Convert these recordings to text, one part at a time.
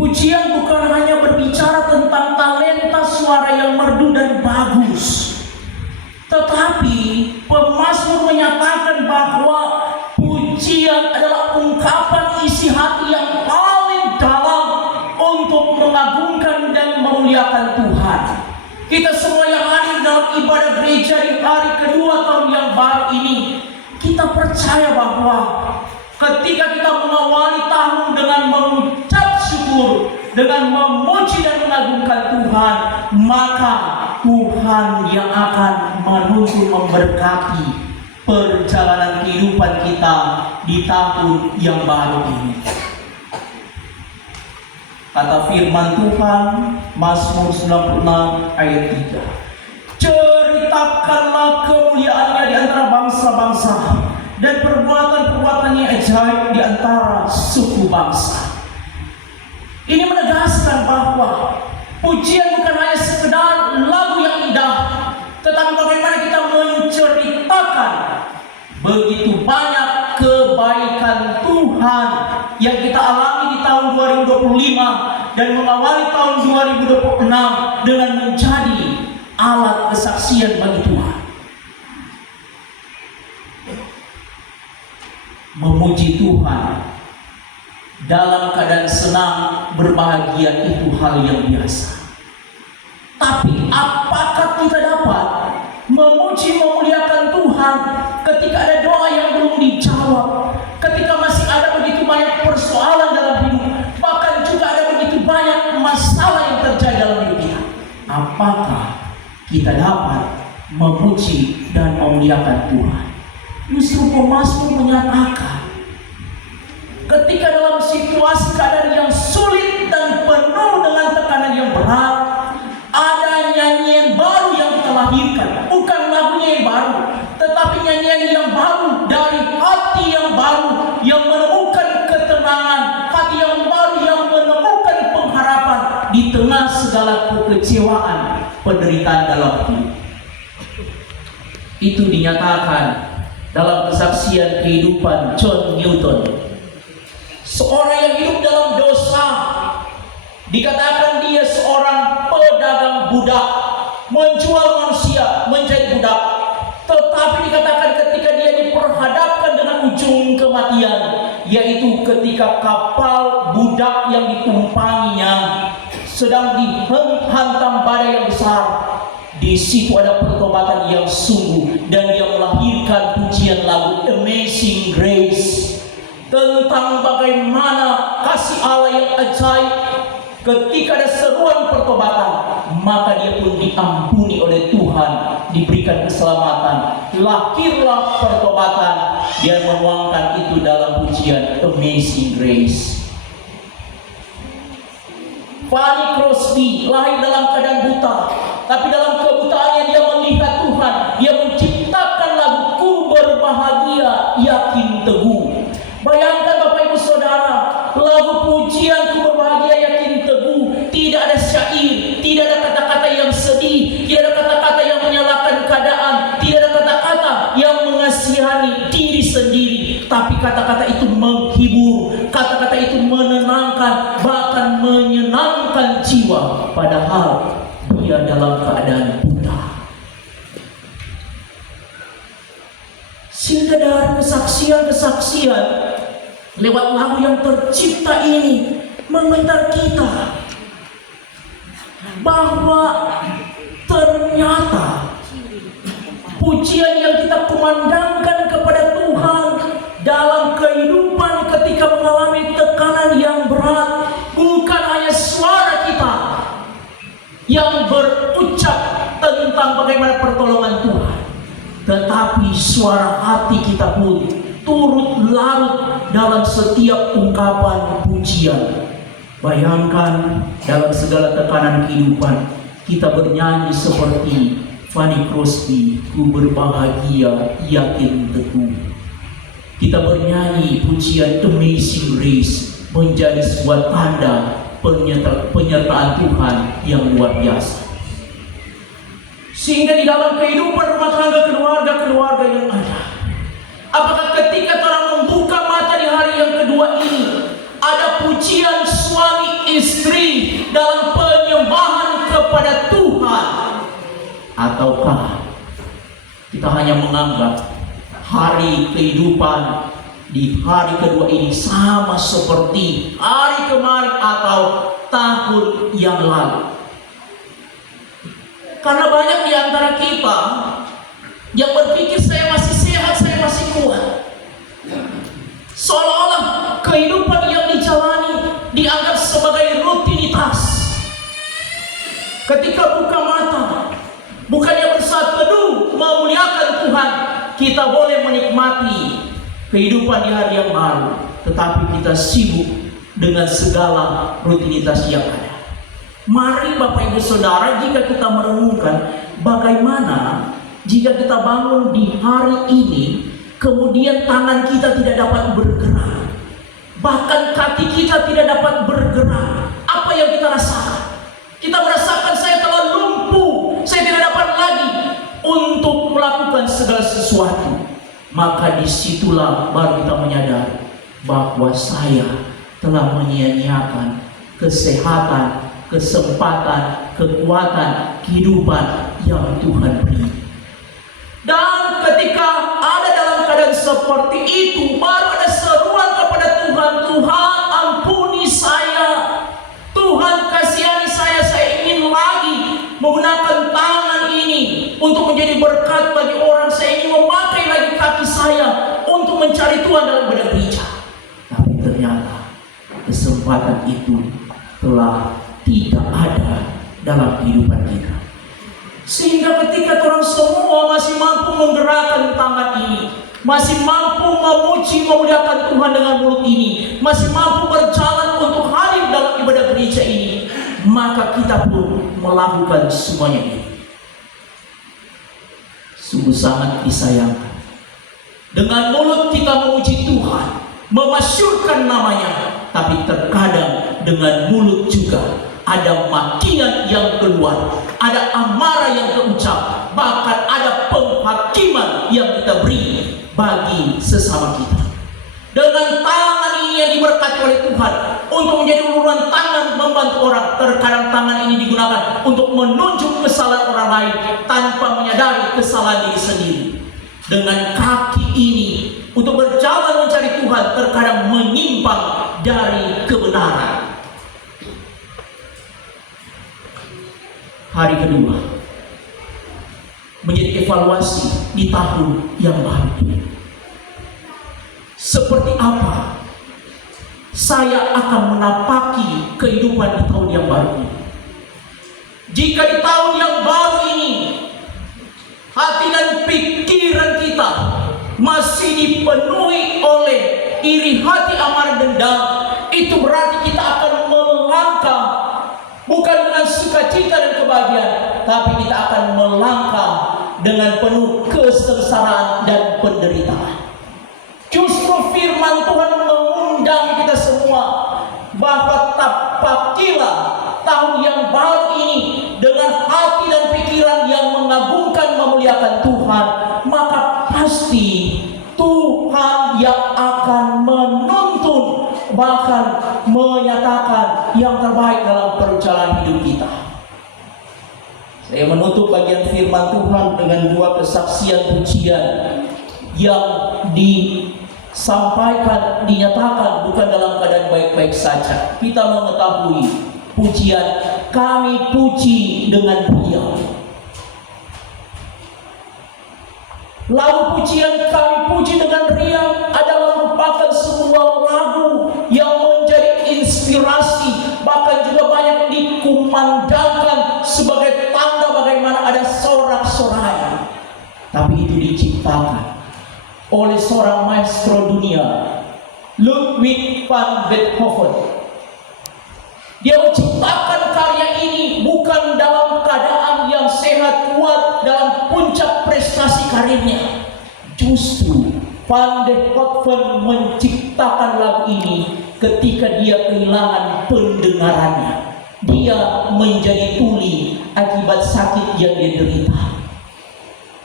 Pujian bukan hanya berbicara tentang talenta suara yang merdu dan bagus, tetapi pemazmur menyatakan bahwa pujian adalah ungkapan isi hati yang paling dalam untuk mengagungkan dan memuliakan Tuhan. Kita semua yang hadir dalam ibadah gereja di hari kedua tahun yang baru ini, kita percaya bahwa ketika kita mengawali tahun dengan mengucap syukur, dengan memuji dan mengagungkan Tuhan, maka Tuhan yang akan menuntun memberkati perjalanan kehidupan kita di tahun yang baru ini. Kata firman Tuhan, Mazmur 96 ayat 3. Ceritakanlah kemuliaannya di antara bangsa-bangsa, dan perbuatan-perbuatannya ajaib di antara suku bangsa. Ini menegaskan bahwa pujian bukan hanya sekedar lagu yang indah, tetapi bagaimana kita menceritakan begitu banyak kebaikan Tuhan yang kita alami di tahun 2025 dan mengawali tahun 2026 dengan menjadi alat kesaksian bagi Tuhan. Memuji Tuhan dalam keadaan senang, berbahagia itu hal yang biasa. Tapi apakah kita dapat memuji, memuliakan Tuhan ketika ada doa yang belum dijawab, ketika masih ada begitu banyak persoalan dalam hidup, bahkan juga ada begitu banyak masalah yang terjadi dalam hidup kita? Apakah kita dapat memuji dan memuliakan Tuhan? Justru pemazmur menyatakan, ketika dalam situasi keadaan yang sulit dan penuh dengan tekanan yang berat, ada nyanyian baru yang kita lahirkan. Bukan lagunya yang baru, tetapi nyanyian yang baru dari hati yang baru, yang menemukan ketenangan, hati yang baru yang menemukan pengharapan di tengah segala kekecewaan, penderitaan dalam hidup. Itu dinyatakan dalam kesaksian kehidupan John Newton, seorang yang hidup dalam dosa. Dikatakan dia seorang pedagang budak, menjual manusia menjadi budak. Tetapi dikatakan ketika dia diperhadapkan dengan ujung kematian, yaitu ketika kapal budak yang ditumpanginya sedang dihantam badai yang besar, di situ ada pertobatan yang sungguh, dan dia melahirkan pujian lagu Amazing Grace tentang bagaimana kasih Allah yang ajaib. Ketika ada seruan pertobatan, maka dia pun diampuni oleh Tuhan, diberikan keselamatan. Lahirlah pertobatan, dia menuangkan itu dalam pujian Amazing Grace. Fanny Crosby lahir dalam keadaan buta, tapi dalam kebutaannya dia melihat Tuhan. Dia menciptakan lagu Ku Berbahagia Yakin Teguh. Bayangkan Bapak Ibu Saudara, lagu pujian Ku Berbahagia Yakin Teguh, tidak ada syair, tidak ada kata-kata yang sedih, tidak ada kata-kata yang menyalahkan keadaan, tidak ada kata-kata yang mengasihani diri sendiri, tapi kata-kata itu menghibur, kata-kata itu menenangkan, bahkan menyenangkan jiwa, padahal dia dalam keadaan buta. Sehingga dari kesaksian-kesaksian lewat lagu yang tercipta ini mengantar kita bahwa ternyata pujian yang kita kumandangkan kepada Tuhan dalam kehidupan ketika mengalami tekanan yang berat, bukan hanya suara kita yang berucap tentang bagaimana pertolongan Tuhan, tetapi suara hati kita pun turut larut dalam setiap ungkapan pujian. Bayangkan dalam segala tekanan kehidupan, kita bernyanyi seperti Fanny Crosby, Ku Berbahagia Yakin Teguh. Kita bernyanyi pujian Amazing Grace, menjadi sebuah tanda penyertaan Tuhan yang luar biasa. Sehingga di dalam kehidupan rumah tangga keluarga yang ada, apakah ketika orang membuka mata di hari yang kedua ini, ada pujian suami istri Ataukah kita hanya menganggap hari kehidupan di hari kedua ini sama seperti hari kemarin atau tahun yang lalu? Karena banyak di antara kita yang berpikir saya masih sehat, saya masih kuat. Seolah-olah kehidupan yang dijalani dianggap sebagai rutinitas. Ketika buka mata, bukannya bersaat teduh memuliakan Tuhan, kita boleh menikmati kehidupan di hari yang baru, tetapi kita sibuk dengan segala rutinitas yang ada. Mari Bapak Ibu Saudara, jika kita merenungkan bagaimana jika kita bangun di hari ini, kemudian tangan kita tidak dapat bergerak, bahkan kaki kita tidak dapat bergerak, apa yang kita rasakan? Kita merasakan saya telah lumpuh, saya tidak dapat lagi untuk melakukan segala sesuatu. Maka disitulah baru kita menyadari bahwa saya telah menyia-nyiakan kesehatan, kesempatan, kekuatan, kehidupan yang Tuhan beri. Dan ketika ada dalam keadaan seperti itu, baru ada seruan kepada Tuhan, Tuhan ampuni saya, Tuhan kasihani saya ingin lagi menggunakan tangan ini untuk menjadi berkat bagi orang, saya ingin memakai lagi kaki saya untuk mencari Tuhan dalam ibadah gereja. Tapi ternyata kesempatan itu telah tidak ada dalam kehidupan kita. Sehingga ketika orang semua masih mampu menggerakkan tangan ini, masih mampu memuji memuliakan Tuhan dengan mulut ini, masih mampu berjalan untuk hadir dalam ibadah gereja ini, maka kita pun melakukan semuanya ini. Sungguh sangat disayangkan. Dengan mulut kita memuji Tuhan, memasyurkan namanya, tapi terkadang dengan mulut juga ada makian yang keluar, ada amarah yang terucap, bahkan ada penghakiman yang kita beri bagi sesama kita. Dengan tangan ini yang diberkati oleh Tuhan untuk menjadi uluran tangan membantu orang, terkadang tangan ini digunakan untuk menunjuk kesalahan orang lain tanpa menyadari kesalahan diri sendiri. Dengan kaki ini untuk berjalan mencari Tuhan, terkadang menyimpang dari kebenaran. Hari kedua menjadi evaluasi di tahun yang baru ini. Seperti apa saya akan menapaki kehidupan di tahun yang baru ini? Jika di tahun yang baru ini hati dan pikiran kita masih dipenuhi oleh iri hati, amarah, dendam, itu berarti kita akan melangkah bukan dengan sukacita dan kebahagiaan, tapi kita akan melangkah dengan penuh kesengsaraan dan penderitaan. Justru firman Tuhan mengundang kita semua bahwa tapakilah tahun yang baru ini dengan hati dan pikiran yang mengagungkan memuliakan Tuhan, maka pasti Tuhan yang akan menuntun, bahkan menyatakan yang terbaik dalam perjalanan hidup kita. Saya menutup bagian firman Tuhan dengan dua kesaksian pujian yang disampaikan, dinyatakan bukan dalam keadaan baik-baik saja. Kita mengetahui pujian kami puji dengan riang. Lagu pujian kami puji dengan riang adalah merupakan sebuah lagu yang menjadi inspirasi, bahkan juga banyak dikumandangkan sebagai tanda bagaimana ada sorak-sorai. Tapi itu diciptakan oleh seorang maestro dunia, Ludwig van Beethoven. Dia menciptakan karya ini bukan dalam keadaan yang sehat kuat dalam puncak prestasi karirnya. Justru Van Beethoven menciptakan lagu ini ketika dia kehilangan pendengarannya. Dia menjadi tuli akibat sakit yang dia derita.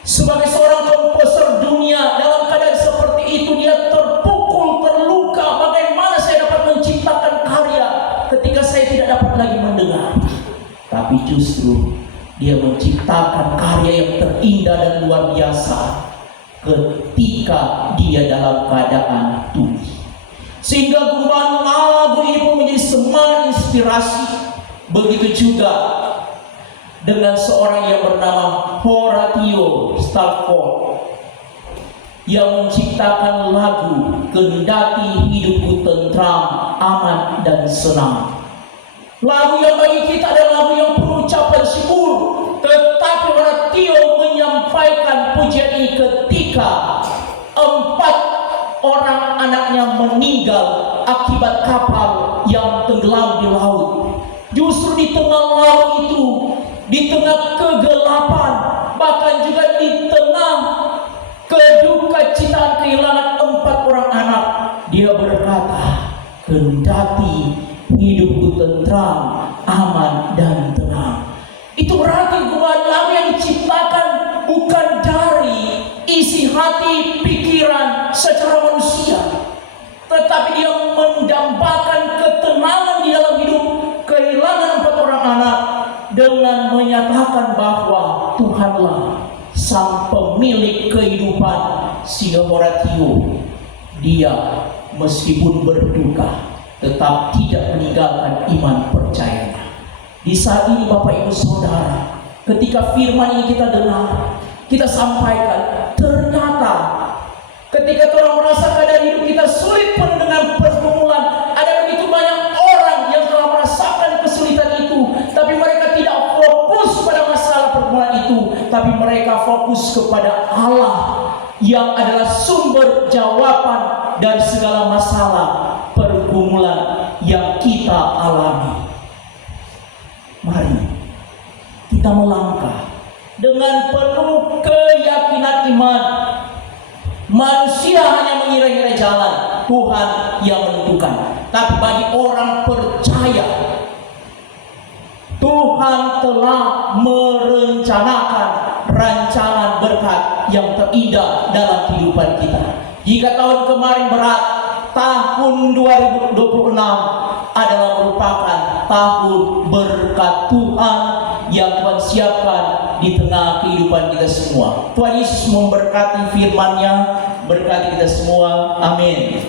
Sebagai seorang komposer dunia, dalam keadaan seperti itu dia terpukul, terluka. Bagaimana saya dapat menciptakan karya ketika saya tidak dapat lagi mendengar? Tapi justru Dia menciptakan karya yang terindah dan luar biasa ketika dia dalam keadaan tuli. Sehingga gumpalan lagu ini pun menjadi semangat inspirasi. Begitu juga dengan seorang yang bernama Horatio Spafford yang menciptakan lagu Kendati Hidupku Tentram, Aman dan Senang. Lagu yang bagi kita adalah lagu yang penuh ucapan syukur, tetapi Horatio menyampaikan pujian ini ketika 4 orang anaknya meninggal akibat kapal yang tenggelam di laut. Justru di tengah laut itu, di tengah kegelapan, bahkan juga di tengah kedukacitaan kehilangan 4 orang anak, dia berkata, kendati hidupku tentram, aman dan tenang. Itu berarti bahwa lagu yang diciptakan bukan dari isi hati pikiran secara manusia, tetapi dia mendambakan ketenangan di dalam hidup kehilangan 4 orang anak dengan menyatakan bahwa Tuhanlah sang pemilik kehidupan. Sehingga Horatio, dia meskipun berduka tetap tidak meninggalkan iman percayanya. Di saat ini Bapak Ibu Saudara, ketika firman ini kita dengar, kita sampaikan, ternyata ketika orang merasa keadaan hidup kita sulit penuh dengan pergumulan, ada begitu banyak orang yang telah merasakan kesulitan itu, tapi mereka tidak fokus pada masalah pergumulan itu, tapi mereka fokus kepada Allah yang adalah sumber jawaban dari segala masalah pergumulan yang kita alami. Mari kita melangkah dengan penuh keyakinan iman. Manusia hanya mengira-ngira jalan, Tuhan yang menentukan. Tapi bagi orang percaya, Tuhan telah merencanakan rancangan berkat yang terindah dalam kehidupan kita. Jika tahun kemarin berat, tahun 2026 adalah merupakan tahun berkat Tuhan yang Tuhan siapkan di tengah kehidupan kita semua. Tuhan Yesus memberkati firman-Nya, berkati kita semua. Amin.